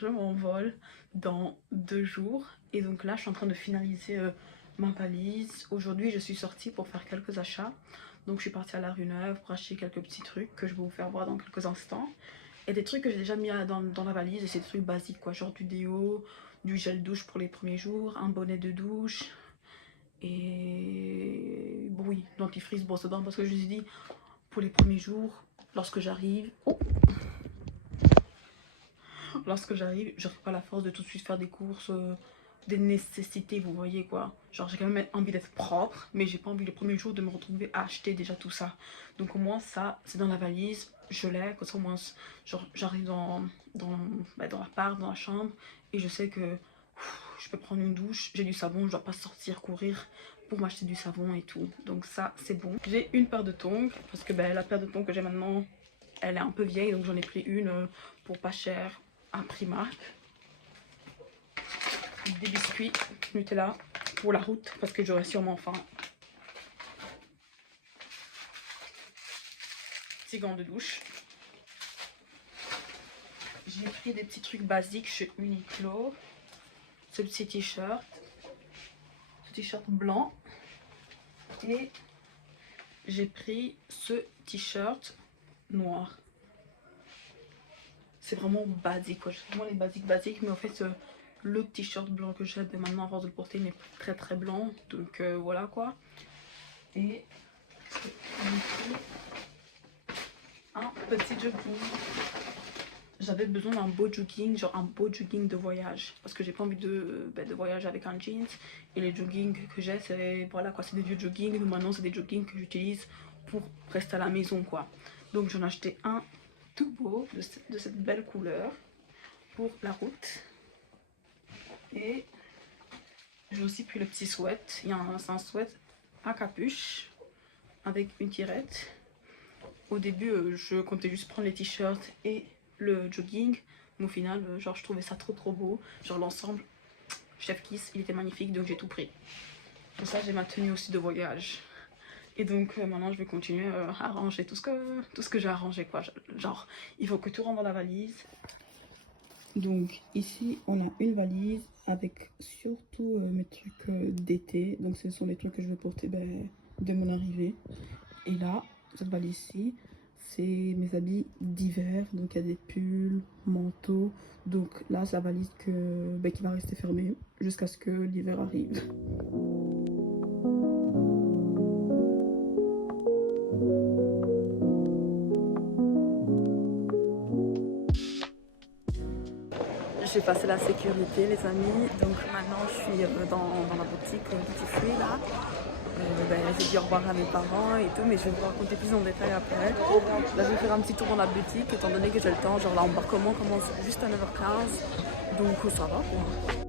je m'envole dans 2 jours. Et donc là, je suis en train de finaliser ma valise. Aujourd'hui, je suis sortie pour faire quelques achats. Donc je suis partie à la rue Neuve pour acheter quelques petits trucs que je vais vous faire voir dans quelques instants. Et des trucs que j'ai déjà mis dans la valise. Et c'est des trucs basiques quoi, genre du déo, du gel douche pour les premiers jours, un bonnet de douche. Et bon, oui, dentifrice, brosse à dents parce que je me suis dit pour les premiers jours, lorsque j'arrive, j'aurai pas la force de tout de suite faire des courses, des nécessités, vous voyez quoi. Genre j'ai quand même envie d'être propre, mais j'ai pas envie les premiers jours de me retrouver à acheter déjà tout ça. Donc au moins ça, c'est dans la valise, je l'ai, comme ça au moins, genre j'arrive dans l'appart, dans la chambre, et je sais que je peux prendre une douche, j'ai du savon, je dois pas sortir courir pour m'acheter du savon et tout. Donc ça, c'est bon. J'ai une paire de tongs, parce que la paire de tongs que j'ai maintenant, elle est un peu vieille, donc j'en ai pris une pour pas cher à Primark. Des biscuits Nutella pour la route, parce que j'aurai sûrement faim. Petit gants de douche. J'ai pris des petits trucs basiques chez Uniqlo. Ce petit t-shirt. Ce t-shirt blanc. Et j'ai pris ce t-shirt noir. C'est vraiment basique quoi. J'ai vraiment les basiques, mais en fait le t-shirt blanc que j'ai maintenant avant de le porter n'est plus très blanc. Donc voilà quoi. Et un petit jogging. J'avais besoin d'un beau jogging, genre un beau jogging de voyage. Parce que j'ai pas envie de voyager avec un jeans. Et les joggings que j'ai, c'est voilà quoi, c'est des vieux joggings. Mais maintenant, c'est des joggings que j'utilise pour rester à la maison quoi. Donc j'en ai acheté un tout beau de cette belle couleur pour la route. Et j'ai aussi pris le petit sweat. C'est un sweat à capuche avec une tirette. Au début, je comptais juste prendre les t-shirts et le jogging, mais au final, genre, je trouvais ça trop beau. Genre, l'ensemble, chef kiss, il était magnifique, donc j'ai tout pris. Pour ça, j'ai ma tenue aussi de voyage. Et donc, maintenant, je vais continuer à ranger tout ce que j'ai à ranger, quoi. Genre, il faut que tout rentre dans la valise. Donc, ici, on a une valise avec surtout mes trucs d'été. Donc, ce sont les trucs que je vais porter dès mon arrivée. Et là, cette valise-ci, c'est mes habits d'hiver. Donc il y a des pulls, manteaux. Donc là, c'est la valise qui va rester fermée jusqu'à ce que l'hiver arrive. J'ai passé la sécurité, les amis. Donc maintenant, je suis dans la boutique Duty Free là. J'ai dit au revoir à mes parents et tout, mais je vais vous raconter plus en détail après. Là, je vais faire un petit tour dans la boutique, étant donné que j'ai le temps. Genre, l'embarquement commence juste à 9h15, donc ça va quoi.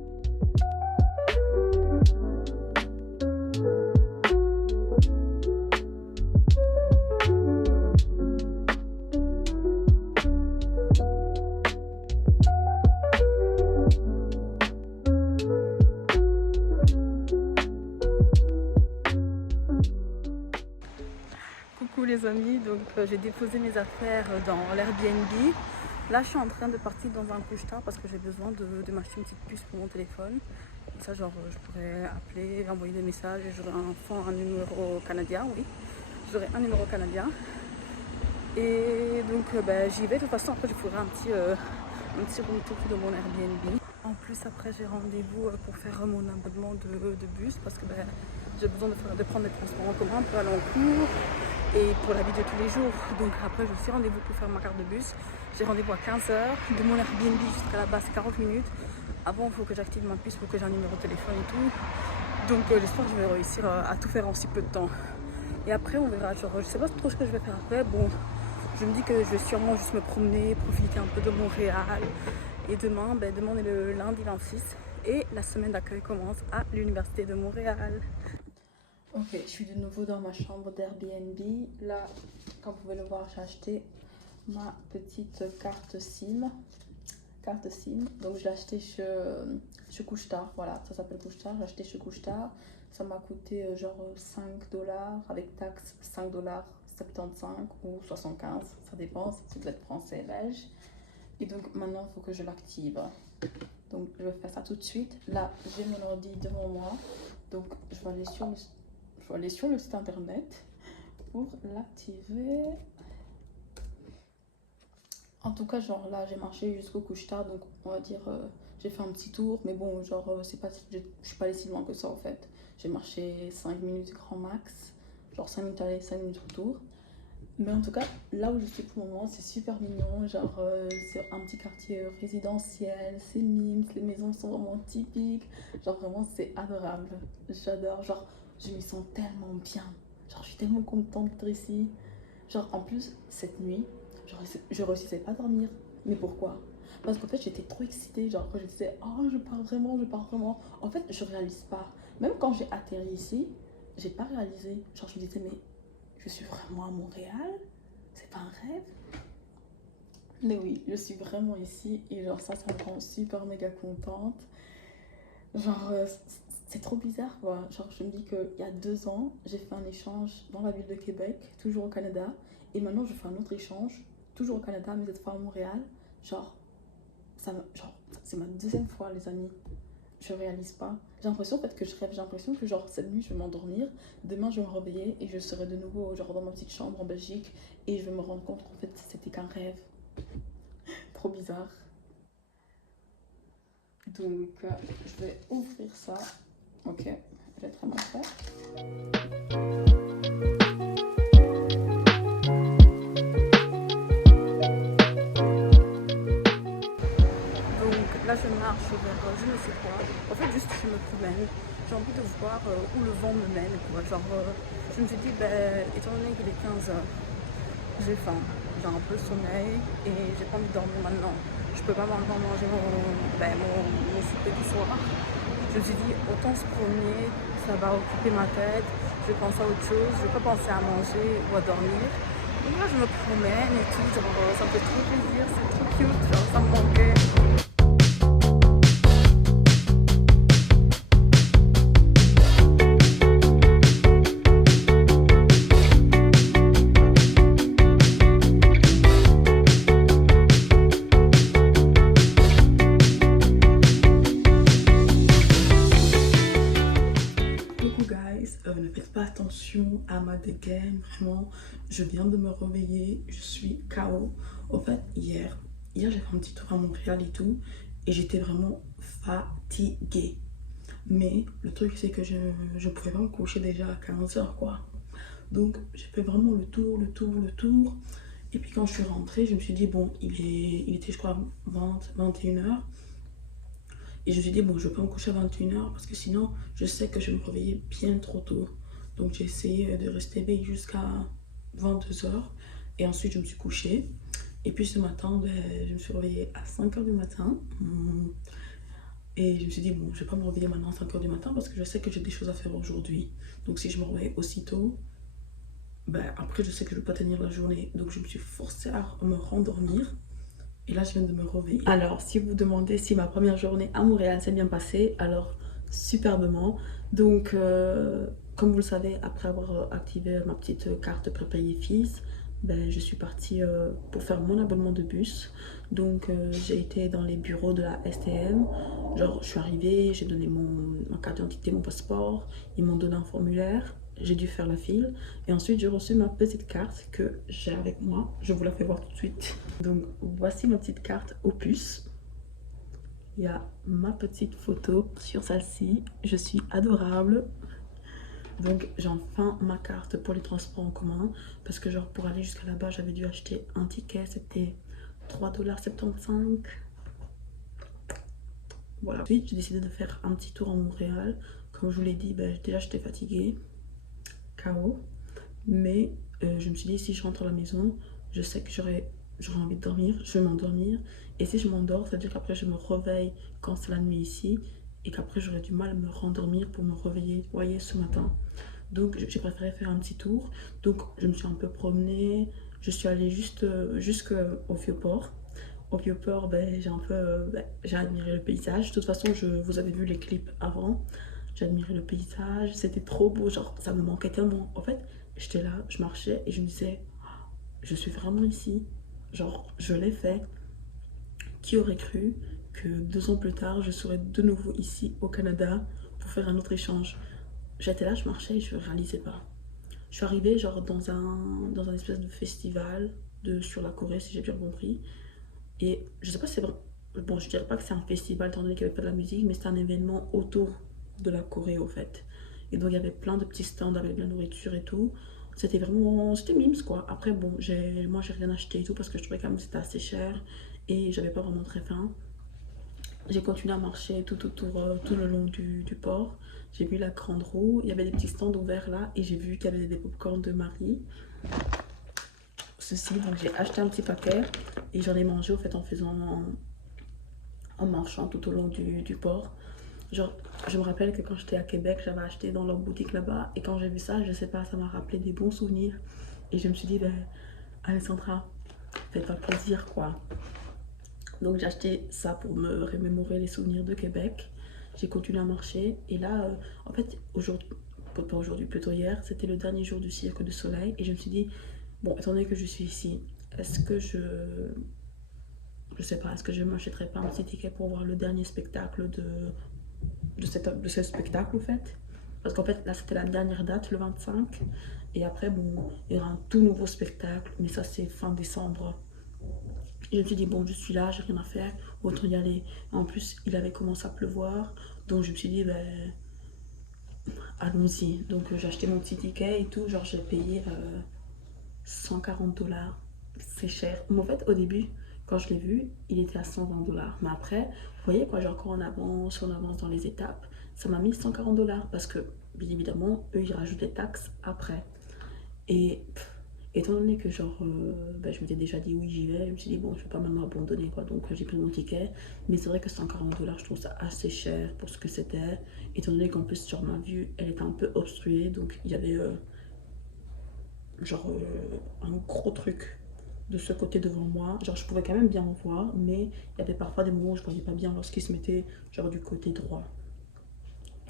Coucou les amis, donc j'ai déposé mes affaires dans l'Airbnb. Là je suis en train de partir dans un couche-tard parce que j'ai besoin de m'acheter une petite puce pour mon téléphone. Comme ça genre je pourrais appeler, envoyer des messages et j'aurai un numéro canadien, oui. J'aurai un numéro canadien. Et donc j'y vais, de toute façon après je ferai un petit room tour de mon Airbnb. En plus après j'ai rendez-vous pour faire mon abonnement de bus parce que j'ai besoin de prendre des transports en commun pour aller en cours et pour la vie de tous les jours. Donc après j'ai aussi rendez-vous pour faire ma carte de bus. J'ai rendez-vous à 15h, de mon Airbnb jusqu'à là-bas c'est 40 minutes. Avant il faut que j'active ma puce pour que j'ai un numéro de téléphone et tout. Donc j'espère que je vais réussir à tout faire en si peu de temps. Et après on verra, genre je sais pas trop ce que je vais faire après. Bon, je me dis que je vais sûrement juste me promener, profiter un peu de Montréal. Et demain, demain on est le lundi 26 et la semaine d'accueil commence à l'Université de Montréal. Ok, je suis de nouveau dans ma chambre d'Airbnb. Là, comme vous pouvez le voir, j'ai acheté ma petite carte SIM. Donc je l'ai acheté chez Couche-Tard. Voilà, ça s'appelle Couche-Tard. J'ai acheté chez Couche-Tard. Ça m'a coûté genre 5 $ avec taxe, 5 $ 75 ou 75. Ça dépend, ça doit être français, belge. Et donc maintenant, il faut que je l'active. Donc je vais faire ça tout de suite. Là, j'ai mon ordi devant moi. Donc je vais aller sur le site internet pour l'activer. En tout cas, genre là, j'ai marché jusqu'au couche-tard. Donc on va dire, j'ai fait un petit tour. Mais bon, genre, c'est pas, je suis pas allée si loin que ça en fait. J'ai marché 5 minutes grand max. Genre 5 minutes aller, 5 minutes retour. Mais en tout cas, là où je suis pour le moment, c'est super mignon. Genre, c'est un petit quartier résidentiel, c'est Mims, les maisons sont vraiment typiques. Genre, vraiment, c'est adorable. J'adore. Genre, je m'y sens tellement bien. Genre, je suis tellement contente d'être ici. Genre, en plus, cette nuit, genre, je réussissais pas à dormir. Mais pourquoi? Parce qu'en fait, j'étais trop excitée. Genre, quand je disais, oh, je pars vraiment, je pars vraiment. En fait, je réalise pas. Même quand j'ai atterri ici, j'ai pas réalisé. Genre, je me disais, mais je suis vraiment à Montréal? C'est pas un rêve? Mais oui, je suis vraiment ici et genre ça me rend super méga contente. Genre, c'est trop bizarre quoi. Genre, je me dis qu'il y a 2 ans, j'ai fait un échange dans la ville de Québec, toujours au Canada. Et maintenant, je fais un autre échange, toujours au Canada, mais cette fois à Montréal. Genre, genre c'est ma deuxième fois, les amis. Je réalise pas. J'ai l'impression en fait que je rêve. J'ai l'impression que genre cette nuit je vais m'endormir, demain je vais me réveiller et je serai de nouveau genre dans ma petite chambre en Belgique et je vais me rendre compte qu'en fait c'était qu'un rêve. Trop bizarre. Donc je vais ouvrir ça. Ok, j'ai très mal fait. Donc là je marche vers je ne sais quoi. En fait juste je me promène. J'ai envie de voir où le vent me mène quoi. Genre je me suis dit étant donné qu'il est 15h, j'ai faim, j'ai un peu de sommeil et j'ai pas envie de dormir maintenant. Je peux pas maintenant manger mon souper du soir. Je me suis dit autant se promener, ça va occuper ma tête, je vais penser à autre chose, je vais pas penser à manger ou à dormir. Donc là je me promène et tout, genre ça me fait trop plaisir, c'est trop cute, genre ça me manquait. Ne faites pas attention à ma dégaine, vraiment, je viens de me réveiller, je suis KO. Au fait, hier j'ai fait un petit tour à Montréal et tout, et j'étais vraiment fatiguée. Mais le truc, c'est que je pouvais pas me coucher déjà à 15h, quoi. Donc, j'ai fait vraiment le tour. Et puis quand je suis rentrée, je me suis dit, bon, il était, je crois, 21h. Et je me suis dit, bon, je vais pas me coucher à 21h parce que sinon, je sais que je vais me réveiller bien trop tôt. Donc, j'ai essayé de rester éveillée jusqu'à 22h. Et ensuite, je me suis couchée. Et puis, ce matin, je me suis réveillée à 5h du matin. Et je me suis dit, bon, je vais pas me réveiller maintenant à 5h du matin parce que je sais que j'ai des choses à faire aujourd'hui. Donc, si je me réveille aussitôt, après, je sais que je vais pas tenir la journée. Donc, je me suis forcée à me rendormir. Et là, je viens de me réveiller. Alors, si vous vous demandez si ma première journée à Montréal s'est bien passée, alors superbement. Donc, comme vous le savez, après avoir activé ma petite carte prépayée fils, je suis partie pour faire mon abonnement de bus. Donc, j'ai été dans les bureaux de la STM. Genre, je suis arrivée, j'ai donné ma carte d'identité, mon passeport. Ils m'ont donné un formulaire. J'ai dû faire la file et ensuite j'ai reçu ma petite carte que j'ai avec moi. Je vous la fais voir tout de suite. Donc voici ma petite carte Opus. Il y a ma petite photo sur celle-ci. Je suis adorable. Donc j'ai enfin ma carte pour les transports en commun parce que genre pour aller jusqu'à là-bas j'avais dû acheter un ticket. C'était 3,75 $. Voilà. Ensuite j'ai décidé de faire un petit tour en Montréal. Comme je vous l'ai dit, déjà j'étais fatiguée. KO, mais je me suis dit si je rentre à la maison je sais que j'aurais envie de dormir, je vais m'endormir et si je m'endors ça veut dire qu'après je me réveille quand c'est la nuit ici et qu'après j'aurais du mal à me rendormir pour me réveiller, vous voyez, ce matin. Donc j'ai préféré faire un petit tour. Donc je me suis un peu promenée, je suis allée jusqu'au Vieux-Port. Au Vieux-Port, j'ai admiré le paysage. De toute façon, vous avez vu les clips avant. J'admirais le paysage, c'était trop beau, genre ça me manquait tellement. En fait, j'étais là, je marchais et je me disais, je suis vraiment ici. Genre, je l'ai fait. qui aurait cru que 2 ans plus tard, je serais de nouveau ici au Canada pour faire un autre échange. J'étais là, je marchais et je ne réalisais pas. Je suis arrivée genre dans un espèce de festival sur la Corée, si j'ai bien compris. Et je sais pas si c'est vrai. Bon, je dirais pas que c'est un festival, étant donné qu'il n'y avait pas de la musique, mais c'est un événement autour de la Corée, au fait. Et donc, il y avait plein de petits stands avec de la nourriture et tout. C'était vraiment. C'était mimes, quoi. Après, bon, moi, j'ai rien acheté et tout parce que je trouvais quand même que c'était assez cher et j'avais pas vraiment très faim. J'ai continué à marcher tout autour, tout le long du port. J'ai vu la grande roue, il y avait des petits stands ouverts là et j'ai vu qu'il y avait des pop-corn de Marie. Ceci, donc j'ai acheté un petit paquet et j'en ai mangé au fait en marchant tout au long du port. Genre, je me rappelle que quand j'étais à Québec, j'avais acheté dans leur boutique là-bas et quand j'ai vu ça, je sais pas, ça m'a rappelé des bons souvenirs. Et je me suis dit, ben, Alessandra, fais-toi plaisir quoi. Donc j'ai acheté ça pour me remémorer les souvenirs de Québec. J'ai continué à marcher et là, en fait, aujourd'hui, pas aujourd'hui, plutôt hier, c'était le dernier jour du Cirque du Soleil et je me suis dit, bon, étant donné que je suis ici, est-ce que je sais pas, est-ce que je m'achèterais pas un petit ticket pour voir le dernier spectacle de ce spectacle au fait? Parce qu'en fait, là, c'était la dernière date, le 25. Et après, bon, il y aura un tout nouveau spectacle, mais ça, c'est fin décembre. Et je me suis dit, bon, je suis là, j'ai rien à faire, autant y aller. En plus, il avait commencé à pleuvoir, donc je me suis dit, ben, allons-y. Donc, j'ai acheté mon petit ticket et tout, genre, j'ai payé 140 $. C'est cher. Mais en fait, au début, quand je l'ai vu, il était à 120 $. Mais après, vous voyez, quoi, genre, quand on avance dans les étapes, ça m'a mis 140 $ parce que, bien évidemment, eux, ils rajoutent des taxes après. Et étant donné que genre ben, je m'étais déjà dit oui j'y vais, je me suis dit bon je vais pas maintenant abandonner quoi, donc j'ai pris mon ticket. Mais c'est vrai que 140 $ je trouve ça assez cher pour ce que c'était, étant donné qu'en plus sur ma vue elle était un peu obstruée, donc il y avait un gros truc de ce côté devant moi, genre je pouvais quand même bien voir, mais il y avait parfois des moments où je voyais pas bien lorsqu'il se mettait genre du côté droit.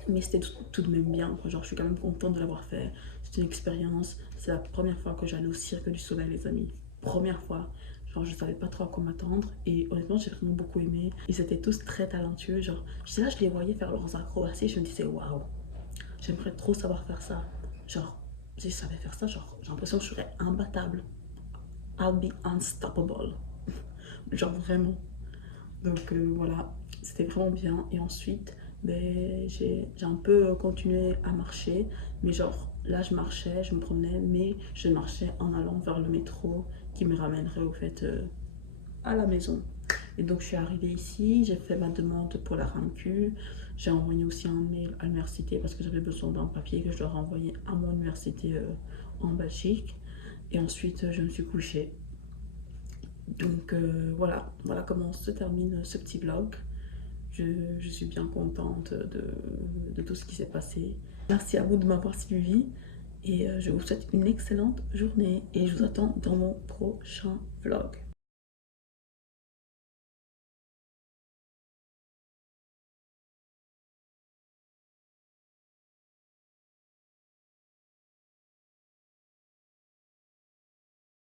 Mais c'était tout de même bien, quoi. Genre je suis quand même contente de l'avoir fait, c'est une expérience, c'est la première fois que j'allais au Cirque du Soleil les amis, première fois, genre je savais pas trop à quoi m'attendre et honnêtement j'ai vraiment beaucoup aimé, ils étaient tous très talentueux, genre je sais là je les voyais faire leurs acrobaties, je me disais waouh, j'aimerais trop savoir faire ça, genre si je savais faire ça, genre j'ai l'impression que je serais imbattable, I'll be unstoppable, genre vraiment. Donc voilà, c'était vraiment bien. Et ensuite, ben, j'ai un peu continué à marcher. Mais genre, là, je marchais, je me promenais, mais je marchais en allant vers le métro qui me ramènerait au fait à la maison. Et donc, je suis arrivée ici, j'ai fait ma demande pour la RAMQ. J'ai envoyé aussi un mail à l'université parce que j'avais besoin d'un papier que je dois renvoyer à mon université en Belgique. Et ensuite, je me suis couchée. Donc voilà comment se termine ce petit vlog. Je suis bien contente de tout ce qui s'est passé. Merci à vous de m'avoir suivi et je vous souhaite une excellente journée et je vous attends dans mon prochain vlog.